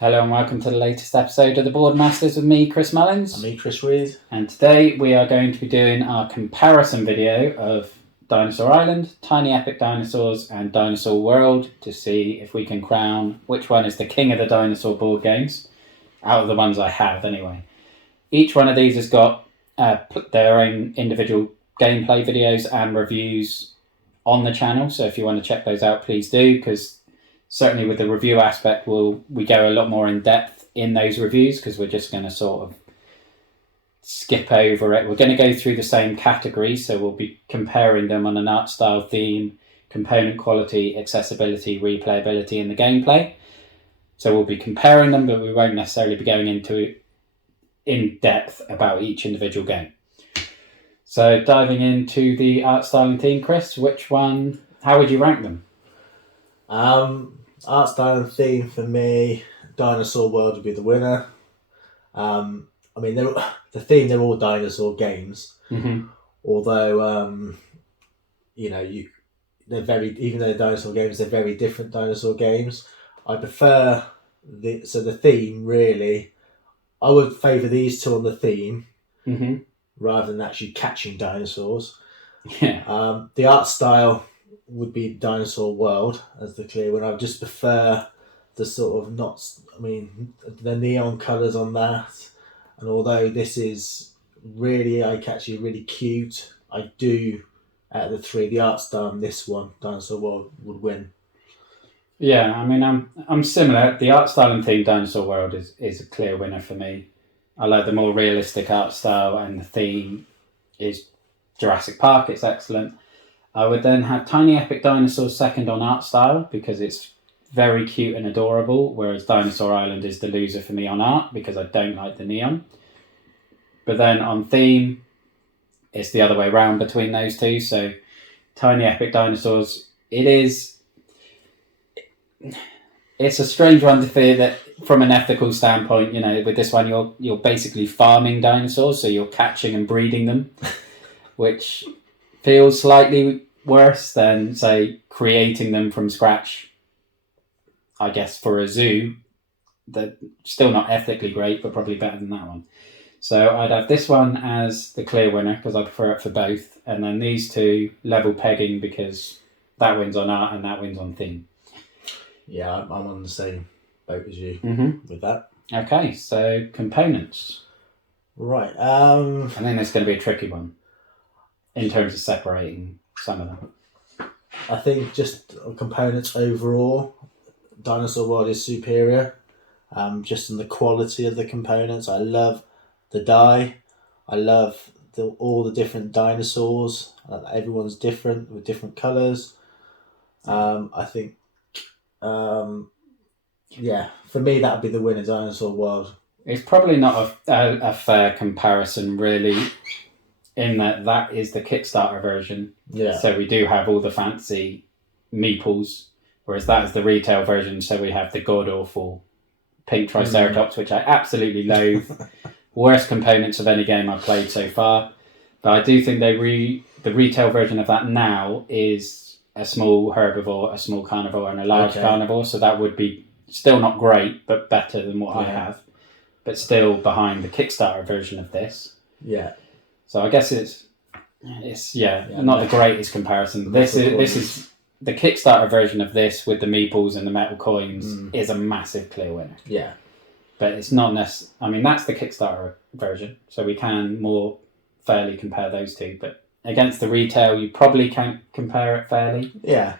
Hello and welcome to the latest episode of the Board Masters with me, Chris Mullins. And me, Chris Reed. And today we are going to be doing our comparison video of Dinosaur Island, Tiny Epic Dinosaurs and Dinosaur World to see if we can crown which one is the king of the dinosaur board games, out of the ones I have anyway. Each one of these has got their own individual gameplay videos and reviews on the channel, so if you want to check those out, please do, because certainly with the review aspect, we go a lot more in depth in those reviews because we're just going to sort of skip over it. We're going to go through the same categories, so we'll be comparing them on an art style, theme, component quality, accessibility, replayability, and the gameplay. So we'll be comparing them, but we won't necessarily be going into in depth about each individual game. So diving into the art style and theme, Chris, how would you rank them? Art style and theme for me, Dinosaur World would be the winner. They're all dinosaur games. Mm-hmm. Although, they're even though they're dinosaur games, they're very different dinosaur games. I prefer the theme really. I would favour these two on the theme, mm-hmm. rather than actually catching dinosaurs. Yeah. The art style would be Dinosaur World as the clear one. I would just prefer the sort of the neon colours on that. And although this is really eye-catchy, really cute, I do, out of the three, the art style on this one, Dinosaur World, would win. Yeah, I'm similar. The art style and theme Dinosaur World is a clear winner for me. I like the more realistic art style, and the theme is Jurassic Park. It's excellent. I would then have Tiny Epic Dinosaurs second on art style because it's very cute and adorable, whereas Dinosaur Island is the loser for me on art because I don't like the neon. But then on theme, it's the other way around between those two. So Tiny Epic Dinosaurs, it's a strange one to fear that from an ethical standpoint, with this one you're basically farming dinosaurs, so you're catching and breeding them, which feels slightly worse than, say, creating them from scratch, I guess, for a zoo. They're still not ethically great, but probably better than that one. So I'd have this one as the clear winner because I prefer it for both. And then these two level pegging because that wins on art and that wins on theme. Yeah, I'm on the same boat as you with that. Okay, so components. Right. I think it's going to be a tricky one in terms of separating some of them. I think just components overall, Dinosaur World is superior. Just in the quality of the components. I love the die. I love all the different dinosaurs. Everyone's different with different colours. I think, for me that would be the winner, Dinosaur World. It's probably not a fair comparison, really, in that is the Kickstarter version. Yeah. So we do have all the fancy meeples, whereas that is the retail version. So we have the god-awful pink Triceratops, which I absolutely loathe. Worst components of any game I've played so far. But I do think the retail version of that now is a small herbivore, a small carnivore, and a large carnivore. So that would be still not great, but better than what I have. But still behind the Kickstarter version of this. Yeah. So I guess it's not the greatest comparison. This is the Kickstarter version of this with the meeples and the metal coins is a massive clear winner. Yeah. But it's not necessarily... that's the Kickstarter version, so we can more fairly compare those two. But against the retail, you probably can't compare it fairly. Yeah.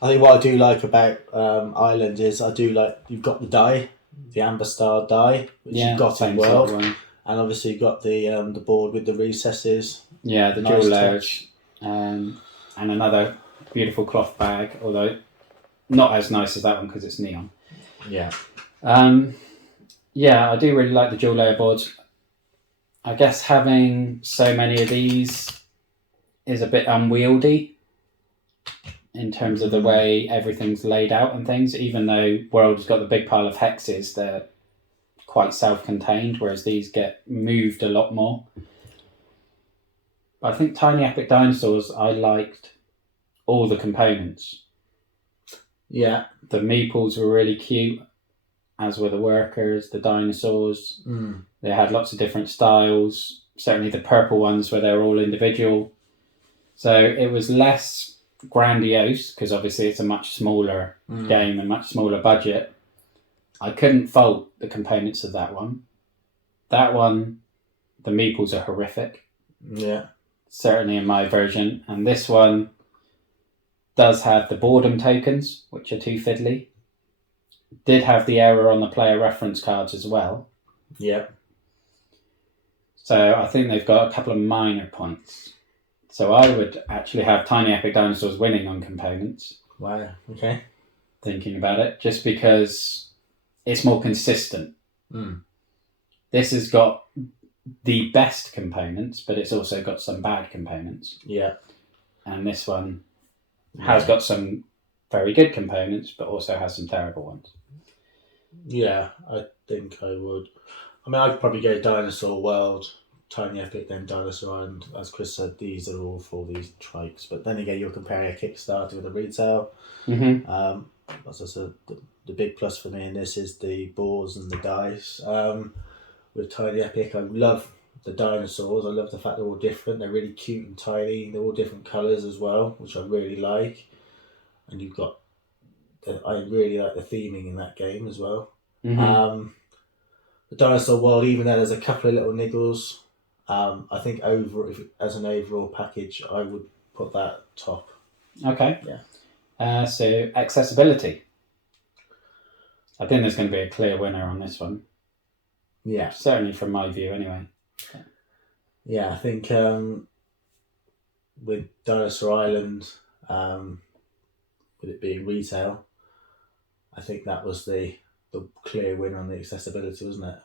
I think what I do like about Island is you've got the die, the Amber Star die, which you've got in World. And obviously you've got the board with the recesses. Yeah, the dual layers. And another beautiful cloth bag, although not as nice as that one because it's neon. Yeah. I do really like the dual layer boards. I guess having so many of these is a bit unwieldy in terms of the way everything's laid out and things. Even though World's got the big pile of hexes, they're quite self-contained, whereas these get moved a lot more. But I think Tiny Epic Dinosaurs, I liked all the components. Yeah. The meeples were really cute. as were the workers, the dinosaurs. Mm. They had lots of different styles. Certainly the purple ones where they were all individual. So it was less grandiose because obviously it's a much smaller game and much smaller budget. I couldn't fault the components of that one. That one, the meeples are horrific. Yeah. Certainly in my version. And this one does have the boredom tokens, which are too fiddly. Did have the error on the player reference cards as well. Yeah. So I think they've got a couple of minor points. So I would actually have Tiny Epic Dinosaurs winning on components. Wow. Okay. Thinking about it, just because it's more consistent. This has got the best components, but it's also got some bad components. Yeah. And this one has got some very good components, but also has some terrible ones. Yeah, I think I would. I mean, I'd probably go Dinosaur World, Tiny Epic, then Dinosaur Island. As Chris said, these are all for these trikes. But then again, you're comparing a Kickstarter with a retail. As I said, the big plus for me in this is the boards and the dice. With Tiny Epic, I love the dinosaurs. I love the fact they're all different. They're really cute and tiny. They're all different colours as well, which I really like. And you've got, I really like the theming in that game as well. The Dinosaur World, even though there's a couple of little niggles, I think as an overall package, I would put that top. Okay. Yeah. So accessibility. I think there's going to be a clear winner on this one. Yeah. Certainly from my view, anyway. Yeah, I think with Dinosaur Island, with it being retail, I think that was the clear winner on the accessibility, wasn't it?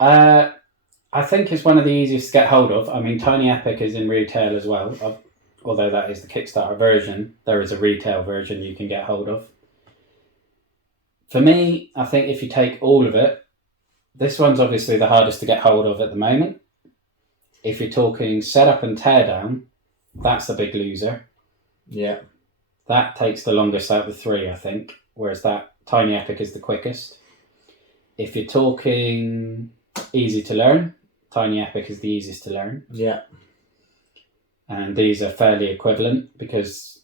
I think it's one of the easiest to get hold of. I mean, Tiny Epic is in retail as well. Although that is the Kickstarter version, there is a retail version you can get hold of. For me, I think if you take all of it, this one's obviously the hardest to get hold of at the moment. If you're talking setup and teardown, that's the big loser. Yeah. That takes the longest out of the three, I think, whereas that Tiny Epic is the quickest. If you're talking easy to learn, Tiny Epic is the easiest to learn. Yeah. And these are fairly equivalent because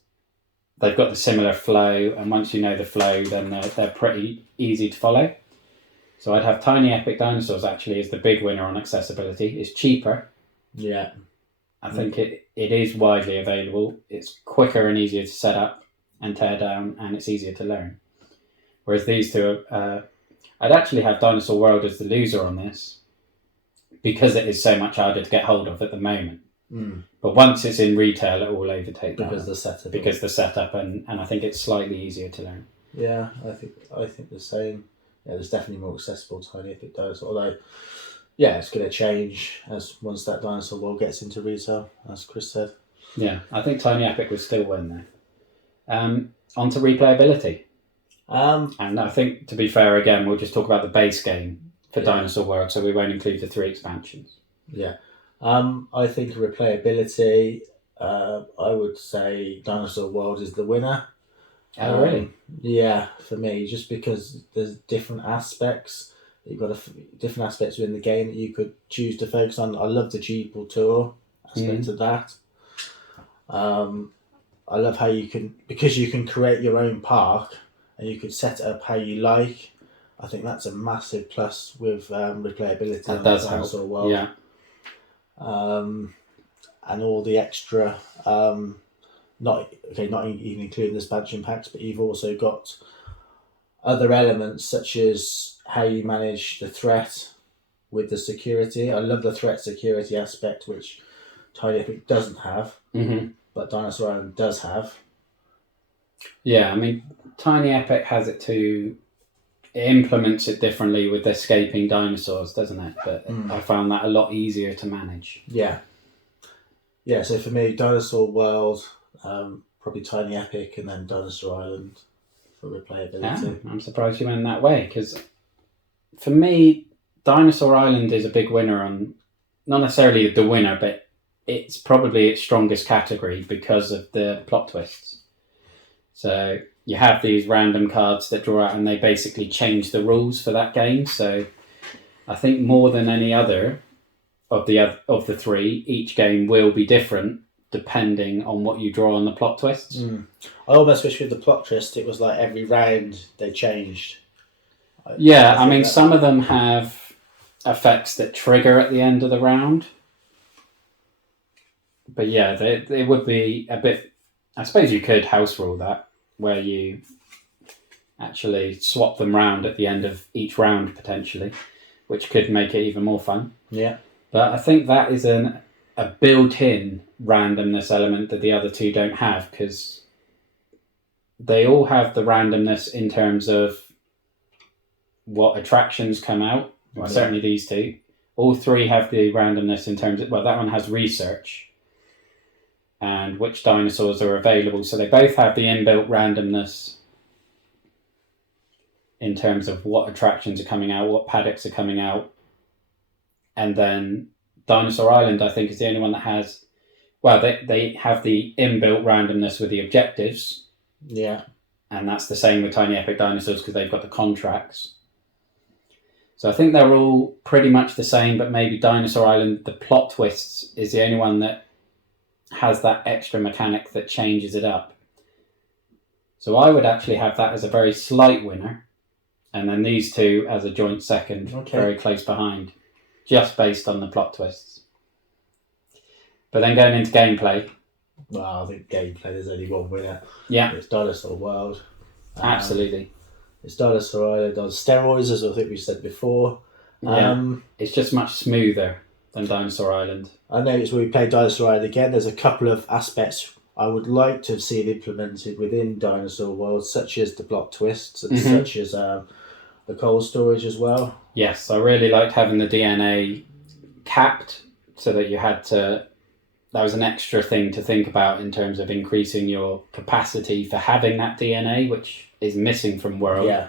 they've got the similar flow, and once you know the flow, then they're pretty easy to follow. So I'd have Tiny Epic Dinosaurs actually as the big winner on accessibility. It's cheaper. Yeah. I think it is widely available. It's quicker and easier to set up and tear down, and it's easier to learn. Whereas these two, I'd actually have Dinosaur World as the loser on this because it is so much harder to get hold of at the moment. But once it's in retail, it will overtake that. Because the setup, and I think it's slightly easier to learn. Yeah, I think the same. Yeah, there's definitely more accessible Tiny Epic Dinosaur, although yeah, it's going to change as once that Dinosaur World gets into retail, as Chris said. Yeah, I think Tiny Epic would still win though. On to replayability. And I think, to be fair, again, we'll just talk about the base game for Dinosaur World, so we won't include the 3 expansions. Yeah. I think replayability, I would say Dinosaur World is the winner. Oh, really? Yeah, for me, just because there's different aspects. You've got different aspects within the game that you could choose to focus on. I love the Jeeple tour aspect of that. I love how because you can create your own park and you can set it up how you like. I think that's a massive plus with replayability. That does help. Dinosaur World. Yeah. And all the extra, not even including the expansion packs, but you've also got other elements such as how you manage the threat with the security. I love the threat security aspect, which Tiny Epic doesn't have, but Dinosaur Island does have. Yeah, I mean, Tiny Epic has it it implements it differently with escaping dinosaurs, doesn't it? But I found that a lot easier to manage. Yeah. Yeah, so for me, Dinosaur World, probably Tiny Epic, and then Dinosaur Island for replayability. Yeah, I'm surprised you went that way, because for me, Dinosaur Island is a big winner on, not necessarily the winner, but it's probably its strongest category because of the plot twists. So you have these random cards that draw out, and they basically change the rules for that game. So I think more than any other of the three, each game will be different depending on what you draw on the plot twists. I almost wish with the plot twist it was like every round they changed. I mean, some of them have effects that trigger at the end of the round. But yeah, it would be a bit... I suppose you could house rule that, where you actually swap them round at the end of each round, potentially, which could make it even more fun. Yeah. But I think that is a built-in randomness element that the other two don't have, because they all have the randomness in terms of what attractions come out. Well, certainly these two. All three have the randomness in terms of... Well, that one has research and which dinosaurs are available. So they both have the inbuilt randomness in terms of what attractions are coming out, what paddocks are coming out. And then Dinosaur Island, I think, is the only one that has... Well, they have the inbuilt randomness with the objectives. Yeah. And that's the same with Tiny Epic Dinosaurs because they've got the contracts. So I think they're all pretty much the same, but maybe Dinosaur Island, the plot twists, is the only one that has that extra mechanic that changes it up. So I would actually have that as a very slight winner, and then these two as a joint second, very close behind, just based on the plot twists. But then going into gameplay... Well, I think gameplay, there's only one winner. Yeah. It's Dinosaur World. Absolutely. It's Dinosaur Island on steroids, as I think we said before. Yeah. It's just much smoother than Dinosaur Island. I noticed when we played Dinosaur Island again, there's a couple of aspects I would like to have seen implemented within Dinosaur World, such as the plot twists and such as the cold storage as well. Yes, I really liked having the DNA capped so that you had to... That was an extra thing to think about in terms of increasing your capacity for having that DNA, which is missing from World. Yeah.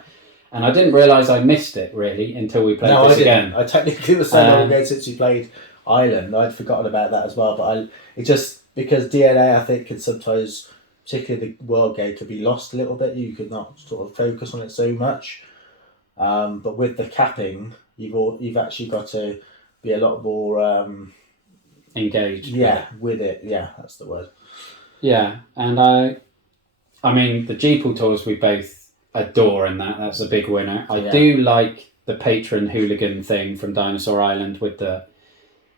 And I didn't realise I missed it, really, until we played this again. I technically was so long ago since we played Island. I'd forgotten about that as well. But because DNA, I think, can sometimes, particularly the World game, could be lost a little bit. You could not sort of focus on it so much. But with the capping, you've actually got to be a lot more... engaged. With it. Yeah, that's the word. Yeah, and I mean, the Jeeple tours we both adore, and that's a big winner. I do like the patron hooligan thing from Dinosaur Island with the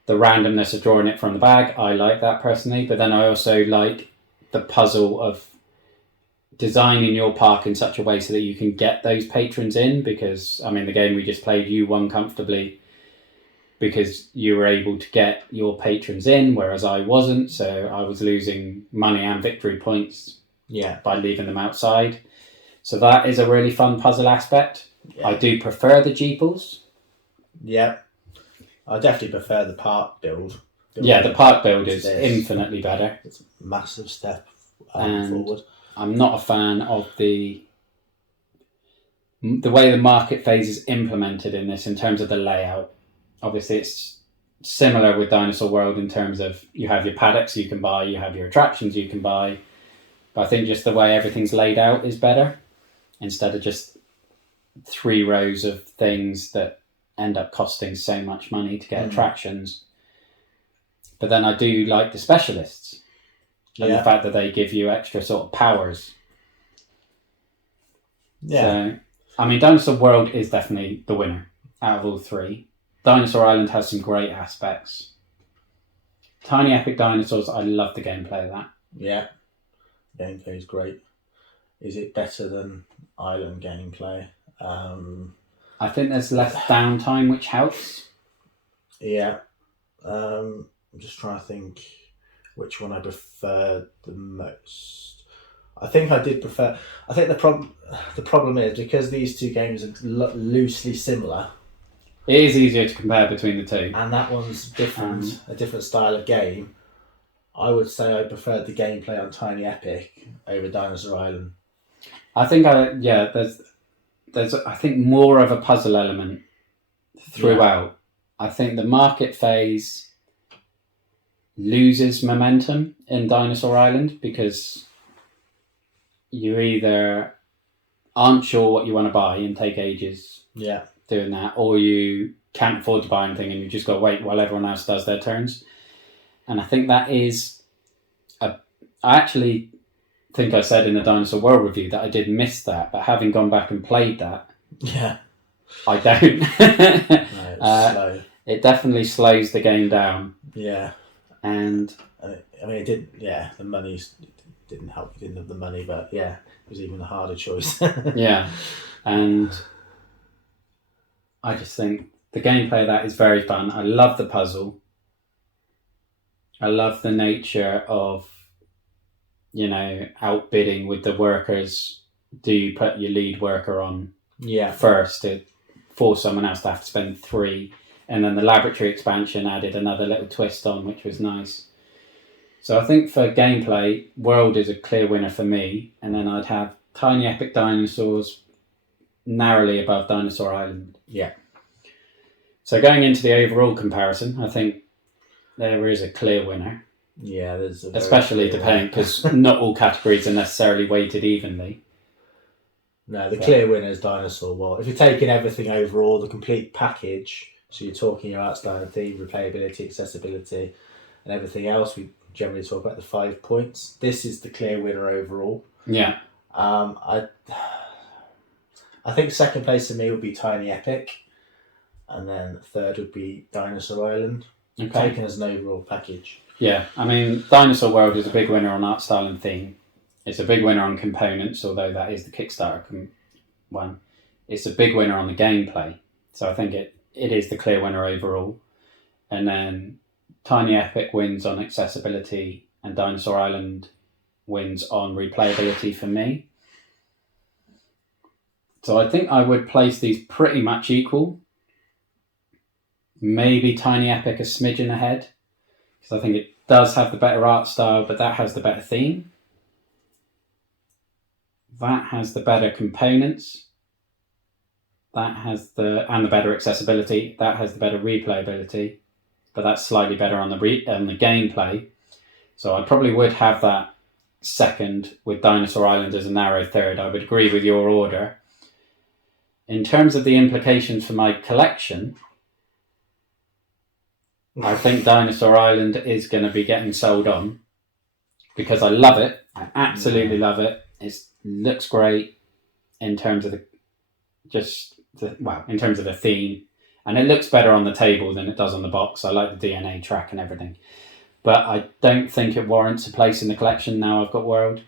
randomness of drawing it from the bag. I like that personally, but then I also like the puzzle of designing your park in such a way so that you can get those patrons in, because, I mean, the game we just played, you won comfortably because you were able to get your patrons in, whereas I wasn't, so I was losing money and victory points by leaving them outside. So that is a really fun puzzle aspect. Yeah. I do prefer the Jeeples. Yeah. I definitely prefer the park build. The park build is infinitely better. It's a massive step forward. I'm not a fan of the way the market phase is implemented in this in terms of the layout. Obviously, it's similar with Dinosaur World in terms of you have your paddocks you can buy, you have your attractions you can buy. But I think just the way everything's laid out is better, instead of just 3 rows of things that end up costing so much money to get attractions. But then I do like the specialists and the fact that they give you extra sort of powers. Yeah. So, I mean, Dinosaur World is definitely the winner out of all 3. Dinosaur Island has some great aspects. Tiny Epic Dinosaurs, I love the gameplay of that. Yeah, gameplay is great. Is it better than Island gameplay? I think there's less downtime, which helps. Yeah. I'm just trying to think which one I preferred the most. I think I did prefer... I think the problem is, because these two games are loosely similar... It is easier to compare between the two. And that one's different, a different style of game. I would say I preferred the gameplay on Tiny Epic over Dinosaur Island. I think there's I think more of a puzzle element throughout. Yeah. I think the market phase loses momentum in Dinosaur Island because you either aren't sure what you want to buy and take ages doing that, or you can't afford to buy anything and you just got to wait while everyone else does their turns. And I think that is I actually think I said in the Dinosaur World review that I did miss that, but having gone back and played that, I don't. No, it's slow. It definitely slows the game down. Yeah. And I mean, it did. Yeah, the money didn't help. You didn't have the money, but yeah, it was even a harder choice. Yeah, and I just think the gameplay of that is very fun. I love the puzzle. I love the nature of, outbidding with the workers. Do you put your lead worker on first to force someone else to have to spend 3? And then the laboratory expansion added another little twist on, which was nice. So I think for gameplay, World is a clear winner for me. And then I'd have Tiny Epic Dinosaurs narrowly above Dinosaur Island. Yeah. So going into the overall comparison, I think there is a clear winner. Yeah, there's especially depending, because not all categories are necessarily weighted evenly. No, the clear winner is Dinosaur World. If you're taking everything overall, the complete package, so you're talking your outstanding theme, replayability, accessibility, and everything else, we generally talk about the 5 points. This is the clear winner overall. Yeah. I think second place for me would be Tiny Epic, and then third would be Dinosaur Island, taken as an overall package. Yeah, I mean, Dinosaur World is a big winner on art style and theme. It's a big winner on components, although that is the Kickstarter one. It's a big winner on the gameplay. So I think it is the clear winner overall. And then Tiny Epic wins on accessibility and Dinosaur Island wins on replayability for me. So I think I would place these pretty much equal. Maybe Tiny Epic a smidgen ahead, because I think it does have the better art style, but that has the better theme. That has the better components. That has the better accessibility. That has the better replayability, but that's slightly better on the gameplay. So I probably would have that second with Dinosaur Island as a narrow third. I would agree with your order. In terms of the implications for my collection, I think Dinosaur Island is going to be getting sold on because I love it. I absolutely love it. It looks great in terms of in terms of the theme, and it looks better on the table than it does on the box. I like the DNA track and everything, but I don't think it warrants a place in the collection now I've got World.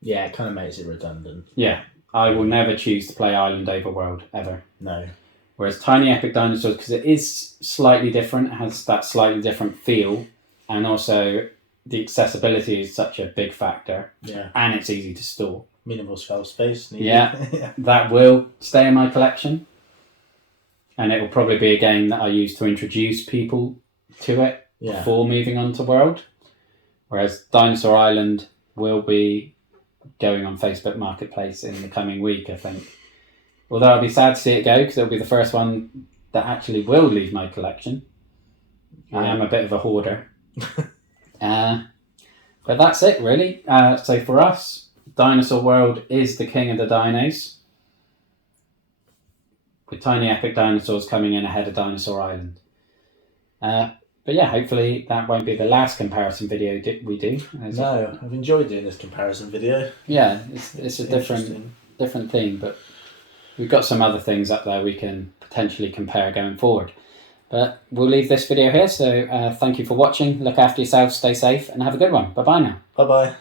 Yeah, it kind of makes it redundant. Yeah, I will never choose to play Island over World, ever. No. Whereas Tiny Epic Dinosaurs, because it is slightly different, it has that slightly different feel, and also the accessibility is such a big factor. Yeah. And it's easy to store. Minimal shelf space. Needed. Yeah, that will stay in my collection. And it will probably be a game that I use to introduce people to it before moving on to World. Whereas Dinosaur Island will be going on Facebook Marketplace in the coming week, I think. Although I'll be sad to see it go, because it'll be the first one that actually will leave my collection. I am a bit of a hoarder. But that's it, really. So for us, Dinosaur World is the king of the dinos, with Tiny Epic Dinosaurs coming in ahead of Dinosaur Island. But yeah, hopefully that won't be the last comparison video we do. No, I've enjoyed doing this comparison video. Yeah, it's a different theme, but we've got some other things up there we can potentially compare going forward. But we'll leave this video here, so thank you for watching. Look after yourselves, stay safe, and have a good one. Bye-bye now. Bye-bye.